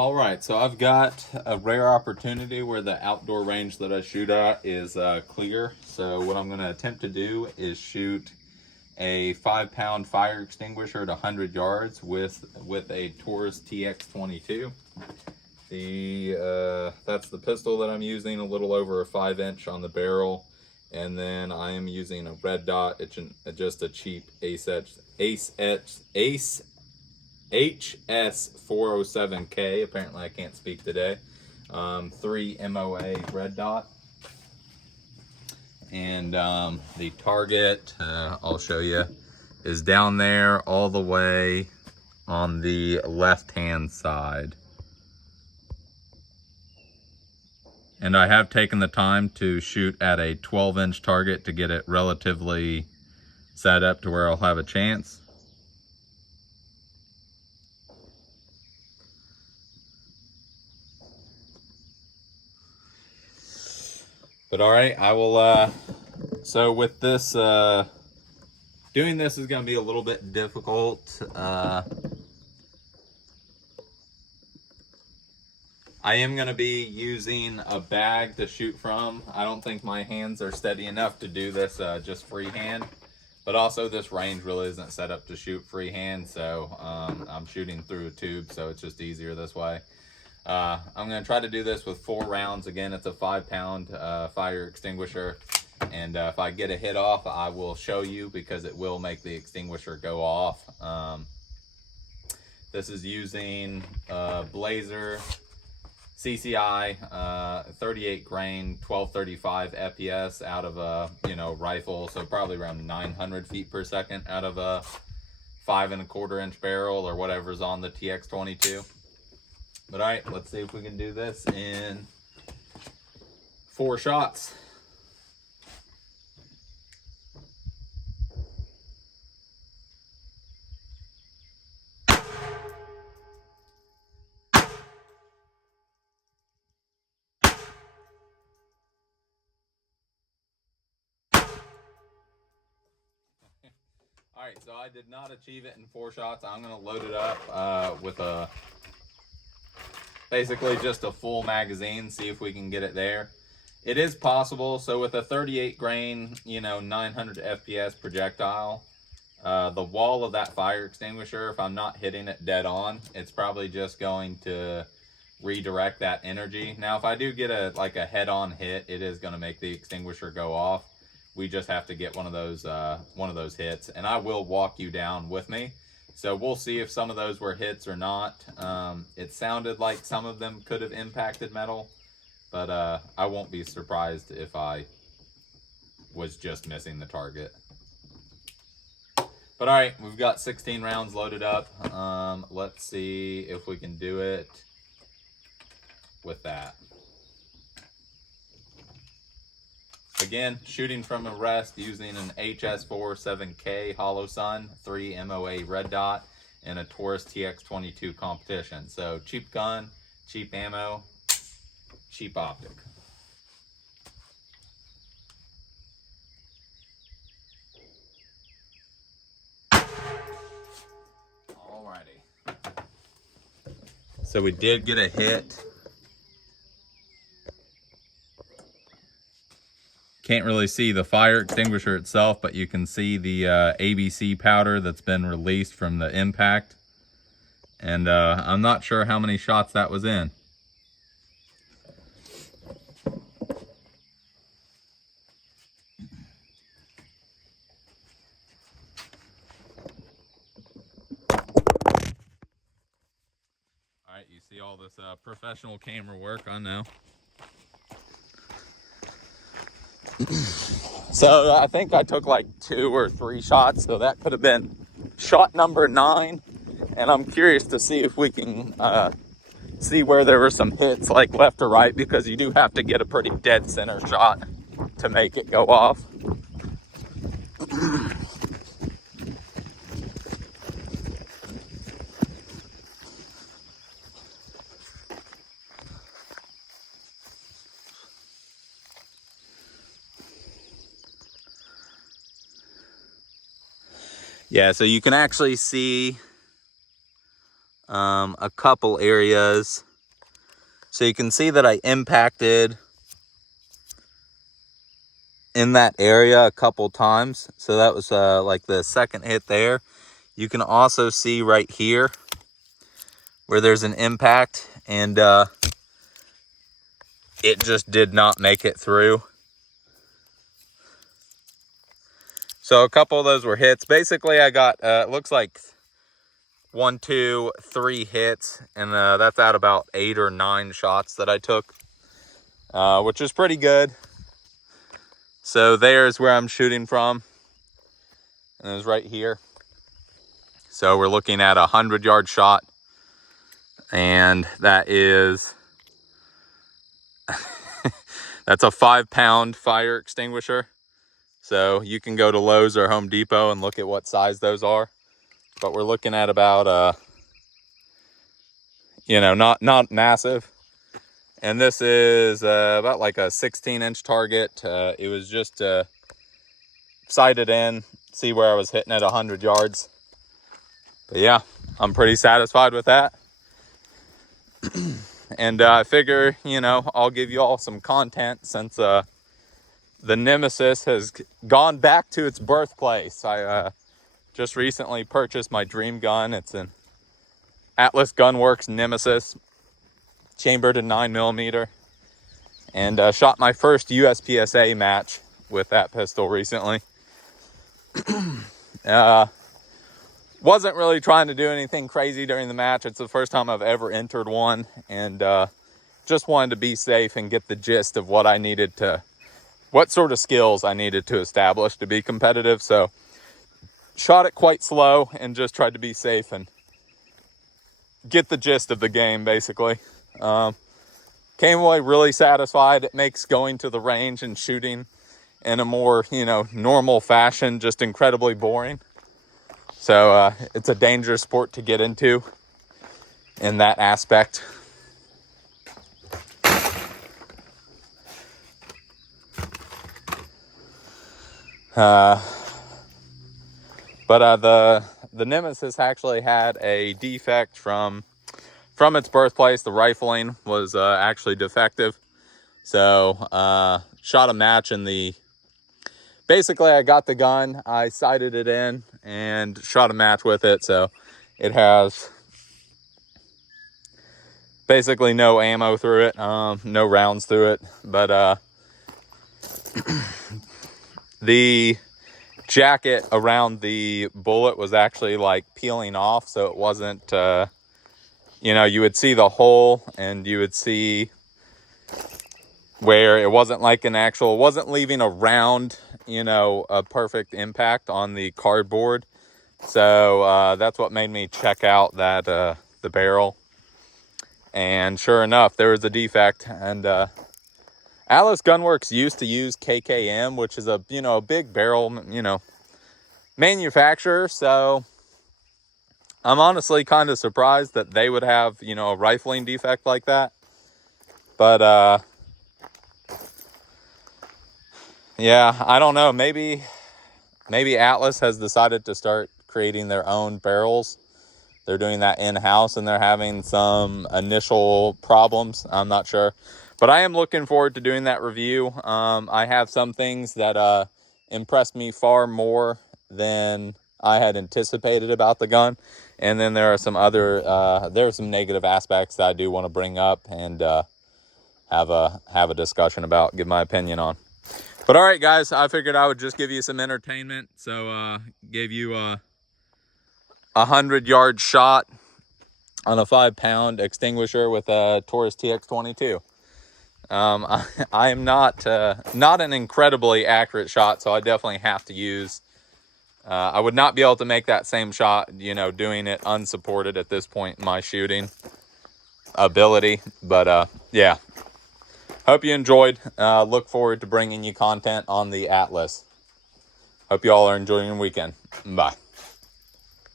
All right, so I've got a rare opportunity where the outdoor range that I shoot at is clear. So what I'm going to attempt to do is shoot a 5-pound fire extinguisher at 100 yards with a Taurus TX22. That's the pistol that I'm using, a little over a 5-inch on the barrel, and then I am using a red dot. It's just a cheap HS407K. Apparently I can't speak today. 3 MOA red dot. And the target, I'll show you, is down there all the way on the left hand side. And I have taken the time to shoot at a 12-inch target to get it relatively set up to where I'll have a chance. But all right, I will, so with this, doing this is going to be a little bit difficult. I am going to be using a bag to shoot from. I don't think my hands are steady enough to do this just freehand. But also this range really isn't set up to shoot freehand, so I'm shooting through a tube, so it's just easier this way. I'm going to try to do this with 4 rounds. Again, it's a 5-pound fire extinguisher, and if I get a hit off, I will show you because it will make the extinguisher go off. This is using Blazer CCI 38 grain 1235 FPS out of a rifle, so probably around 900 feet per second out of a 5 1/4 inch barrel or whatever's on the TX22. But all right, let's see if we can do this in 4 shots. All right, so I did not achieve it in 4 shots. I'm gonna load it up with basically just a full magazine, see if we can get it there. It is possible. So with a 38 grain, 900 FPS projectile, the wall of that fire extinguisher, if I'm not hitting it dead on, it's probably just going to redirect that energy. Now, if I do get a head-on hit, it is going to make the extinguisher go off. We just have to get one of those hits, and I will walk you down with me. So we'll see if some of those were hits or not. It sounded like some of them could have impacted metal, but I won't be surprised if I was just missing the target. But all right, we've got 16 rounds loaded up. Let's see if we can do it with that. Again, shooting from a rest using an HS407K Hollow Sun, 3 MOA red dot, and a Taurus TX22 competition. So cheap gun, cheap ammo, cheap optic. Alrighty. So we did get a hit. Can't really see the fire extinguisher itself, but you can see the ABC powder that's been released from the impact. And I'm not sure how many shots that was in. All right, you see all this professional camera work, I know. So I think I took like 2 or 3 shots, so that could have been shot number 9. And I'm curious to see if we can see where there were some hits, like left or right, because you do have to get a pretty dead center shot to make it go off. Yeah, so you can actually see a couple areas So you can see that I impacted in that area a couple times. So that was like the second hit there. You can also see right here where there's an impact, and it just did not make it through. So a couple of those were hits. Basically, I got, it looks like 1, 2, 3 hits, and that's at about 8 or 9 shots that I took, which is pretty good. So there's where I'm shooting from, and it's right here. So we're looking at a 100-yard shot, and that is, that's a 5-pound fire extinguisher. So you can go to Lowe's or Home Depot and look at what size those are. But we're looking at about, you know, not massive. And this is about like a 16-inch target. It was just sighted in, see where I was hitting at 100 yards. But yeah, I'm pretty satisfied with that. And I figure, you know, I'll give you all some content since the Nemesis has gone back to its birthplace. I just recently purchased my dream gun. It's an Atlas Gunworks Nemesis, chambered in 9mm, and shot my first USPSA match with that pistol recently. Wasn't really trying to do anything crazy during the match. It's the first time I've ever entered one, and just wanted to be safe and get the gist of what I needed to, what sort of skills I needed to establish to be competitive. So shot it quite slow and just tried to be safe and get the gist of the game, basically. Came away really satisfied. It makes going to the range and shooting in a more, you know, normal fashion just incredibly boring. So it's a dangerous sport to get into in that aspect. But the Nemesis actually had a defect from its birthplace. The rifling was actually defective. So shot a match in the, basically I got the gun, I sighted it in and shot a match with it. So it has basically no ammo through it, no rounds through it. But the jacket around the bullet was actually like peeling off, so it wasn't, you know, you would see the hole and you would see where it wasn't like an actual, wasn't leaving a round, you know, a perfect impact on the cardboard. So that's what made me check out that the barrel. And sure enough, there was a defect. And Atlas Gunworks used to use KKM, which is a, you know, a big barrel, you know, manufacturer. So I'm honestly kind of surprised that they would have, you know, a rifling defect like that. But yeah, I don't know. Maybe Atlas has decided to start creating their own barrels. They're doing that in-house and they're having some initial problems. I'm not sure. But I am looking forward to doing that review. I have some things that impressed me far more than I had anticipated about the gun. And then there are some other, there are some negative aspects that I do want to bring up and have a discussion about, give my opinion on. But all right, guys, I figured I would just give you some entertainment. So gave you a 100-yard shot on a 5-pound extinguisher with a Taurus TX22. I am not an incredibly accurate shot, so I definitely have to use, I would not be able to make that same shot, you know, doing it unsupported at this point in my shooting ability. But yeah, hope you enjoyed. Look forward to bringing you content on the Atlas. Hope you all are enjoying your weekend. Bye.